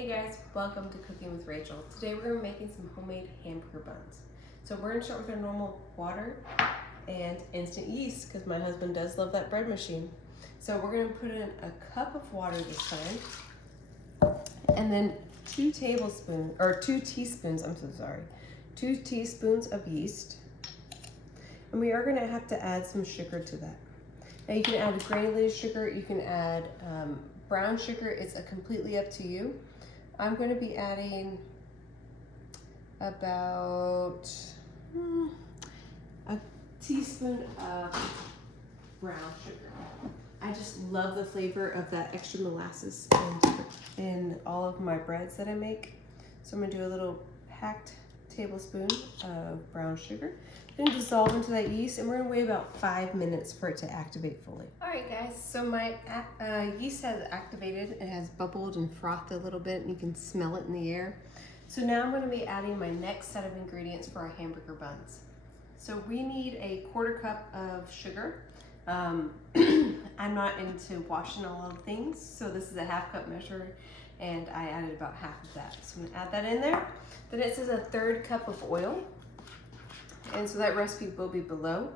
Hey guys, welcome to Cooking with Rachel. Today we're going to be making some homemade hamburger buns. So we're going to start with our normal water and instant yeast because my husband does love that bread machine. So we're going to put in a cup of water this time, and then 2 teaspoons of yeast. And we are going to have to add some sugar to that. Now you can add granulated sugar, you can add brown sugar. It's completely up to you. I'm going to be adding about a teaspoon of brown sugar. I just love the flavor of that extra molasses in all of my breads that I make. So I'm going to do a little packed tablespoon of brown sugar. I'm going to dissolve into that yeast, and we're going to wait about 5 minutes for it to activate fully. All right, guys, so my yeast has activated. It has bubbled and frothed a little bit, and you can smell it in the air. So now I'm going to be adding my next set of ingredients for our hamburger buns. So we need a 1/4 cup of sugar. I'm not into washing all of the things, so this is a 1/2 cup measure, and I added about half of that. So I'm going to add that in there. Then it says a 1/3 cup of oil. And so that recipe will be below,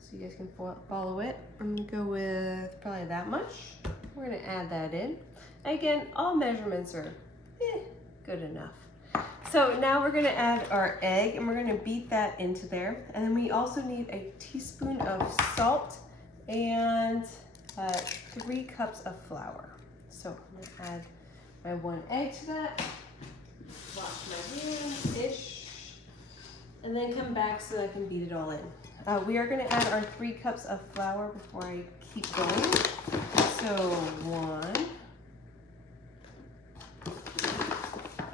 so you guys can follow it. I'm gonna go with probably that much. We're gonna add that in. Again, all measurements are good enough. So now we're gonna add our egg, and we're gonna beat that into there. And then we also need a teaspoon of salt and 3 cups of flour. So I'm gonna add my 1 egg to that. Wash my hands-ish. And then come back so I can beat it all in. We are going to add our 3 cups of flour before I keep going. So 1,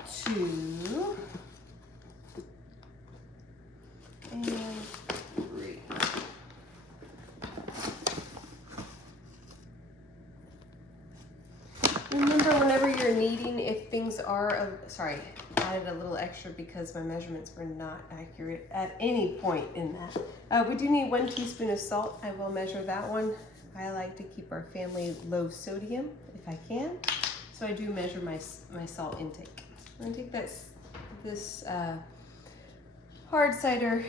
2, and 3. Remember, whenever you're kneading, if things are, added a little extra because my measurements were not accurate at any point in that. We do need 1 teaspoon of salt. I will measure that one. I like to keep our family low sodium if I can, so I do measure my salt intake. I'm gonna take this hard-sided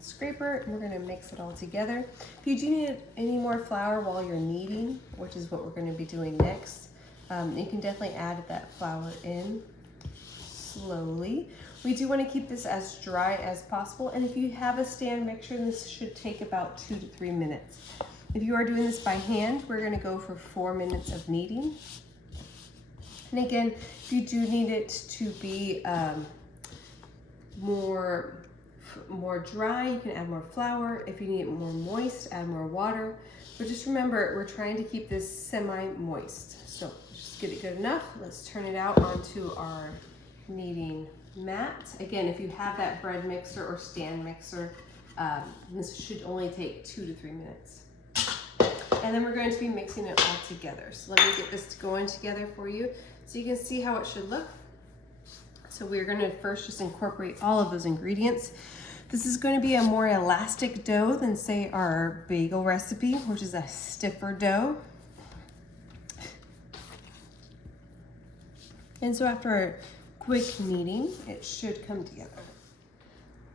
scraper, and we're gonna mix it all together. If you do need any more flour while you're kneading, which is what we're gonna be doing next, you can definitely add that flour in slowly. We do want to keep this as dry as possible, and if you have a stand mixer, this should take about 2 to 3 minutes. If you are doing this by hand, we're going to go for 4 minutes of kneading. And again, if you do need it to be more dry, you can add more flour. If you need it more moist, add more water. But just remember, we're trying to keep this semi-moist. So just get it good enough. Let's turn it out onto our kneading mat. Again, if you have that bread mixer or stand mixer, this should only take 2 to 3 minutes. And then we're going to be mixing it all together. So let me get this going together for you so you can see how it should look. So we're going to first just incorporate all of those ingredients. This is going to be a more elastic dough than, say, our bagel recipe, which is a stiffer dough. And so after a quick kneading, it should come together.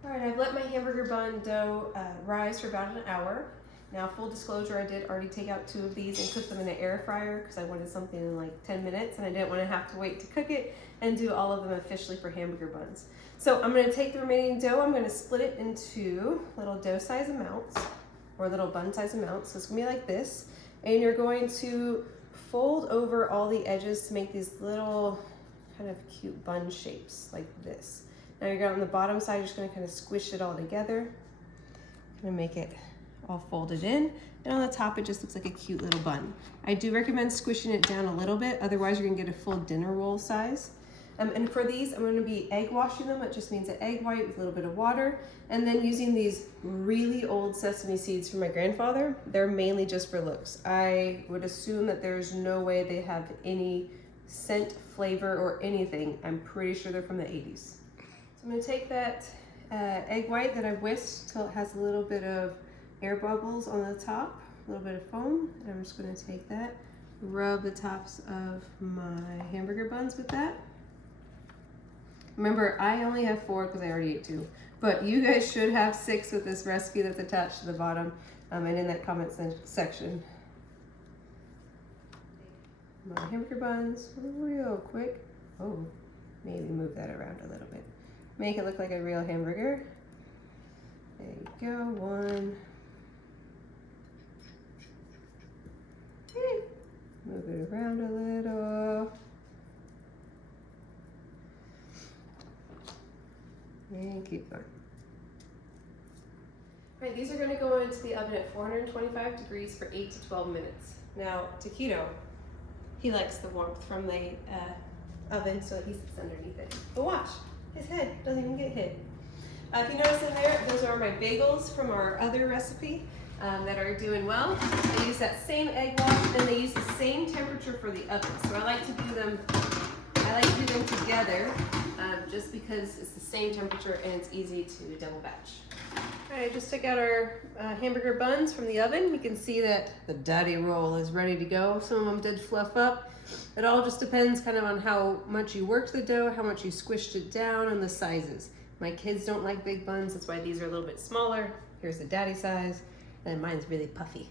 All right, I've let my hamburger bun dough rise for about an hour. Now, full disclosure, I did already take out 2 of these and cook them in an air fryer because I wanted something in like 10 minutes, and I didn't want to have to wait to cook it and do all of them officially for hamburger buns. So I'm going to take the remaining dough, I'm going to split it into little dough size amounts or little bun size amounts. So it's going to be like this. And you're going to fold over all the edges to make these little kind of cute bun shapes like this. Now you're going on the bottom side, you're just going to kind of squish it all together. I'm going to make it all folded in. And on the top, it just looks like a cute little bun. I do recommend squishing it down a little bit, otherwise you're going to get a full dinner roll size. And for these, I'm going to be egg washing them. It just means an egg white with a little bit of water. And then using these really old sesame seeds from my grandfather. They're mainly just for looks. I would assume that there's no way they have any scent, flavor, or anything. I'm pretty sure they're from the 80s. So I'm going to take that egg white that I've whisked till it has a little bit of air bubbles on the top, a little bit of foam. And I'm just going to take that, rub the tops of my hamburger buns with that. Remember, I only have 4 because I already ate 2, but you guys should have 6 with this recipe that's attached to the bottom and in that comment section. My hamburger buns real quick. Oh, maybe move that around a little bit. Make it look like a real hamburger. There you go, 1. Move it around a little. And keep going. All right, these are gonna go into the oven at 425 degrees for 8 to 12 minutes. Now, Taquito, he likes the warmth from the oven, so he sits underneath it. But watch, his head doesn't even get hit. If you notice in there, those are my bagels from our other recipe that are doing well. They use that same egg wash and they use the same temperature for the oven. So I like to do them together just because it's the same temperature and it's easy to double batch. All right, I just took out our hamburger buns from the oven. You can see that the daddy roll is ready to go. Some of them did fluff up. It all just depends kind of on how much you worked the dough, how much you squished it down, and the sizes. My kids don't like big buns, that's why these are a little bit smaller. Here's the daddy size, and mine's really puffy.